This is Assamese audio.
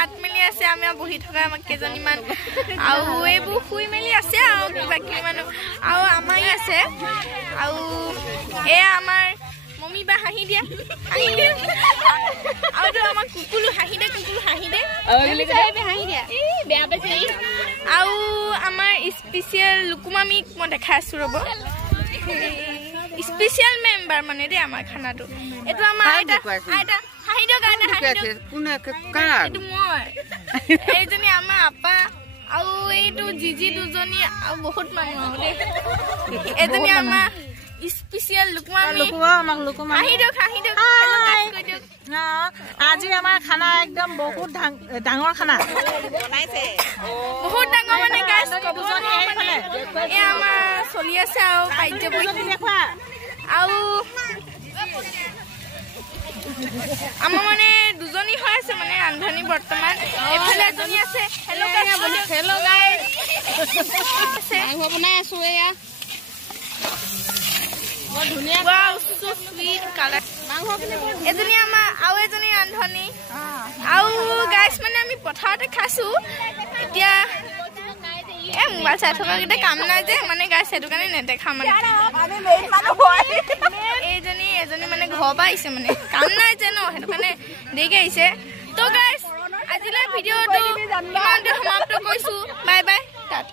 হাত মেলি আছে আমি বহি থকা আমাক কেজনীমান আৰু এইবোৰ শুই মেলি আছে আৰু কিবা কিবি মানুহ আৰু আমাই আছে আৰু এয়া আমাৰ মমি বা হাঁহি দিয়া আৰু আমাৰ কুকুলু হাঁহি দে হাঁহি দিয়া বেয়া পাইছে আৰু আমাৰ স্পেচিয়েল লুকুমামিক মই দেখাই আছো ৰ'ব স্পেচিয়েল মেম্বাৰ মানে দেই আমাৰ খানাটো এইটো আমাৰ আইতা হাঁহি দিয়ক এইটো মই এইজনী আমাৰ আপা আৰু এইটো জিজি দুজনী আৰু বহুত মানুহ আৰু দেই এজনী আমাৰ স্পেচিয়েল লুকুমামি হাঁহি দিয়ক আজি আমাৰ খানা একদম বহুত ডাঙৰ খানা বহুত ডাঙৰ মানে গাইছ এই আমাৰ চলি আছে আৰু কাৰ্য আৰু আমাৰ মানে দুজনী হৈ আছে মানে ৰান্ধনী বৰ্তমান এইফালে এজনী আছে হেল্ল' গাইছ বনাই আছো এয়া ধুনীয়া এজনী আমাৰ আৰু এজনী ৰান্ধনী আৰু গাইছ মানে আমি পথাৰতে খাইছো এতিয়া মোবাইল চাই থকা কেইটা কাম নাই যে মানে গাইছ সেইটো কাৰণে নেদেখা মানে এজনী মানে ঘৰৰ পৰা আহিছে মানে কাম নাই যে ন সেইটো কাৰণে দেৰিকে আহিছে তো গাইছ আজিলৈ ভিডিঅ'টো ইমানতে সমাপ্ত কৰিছো বাই বাই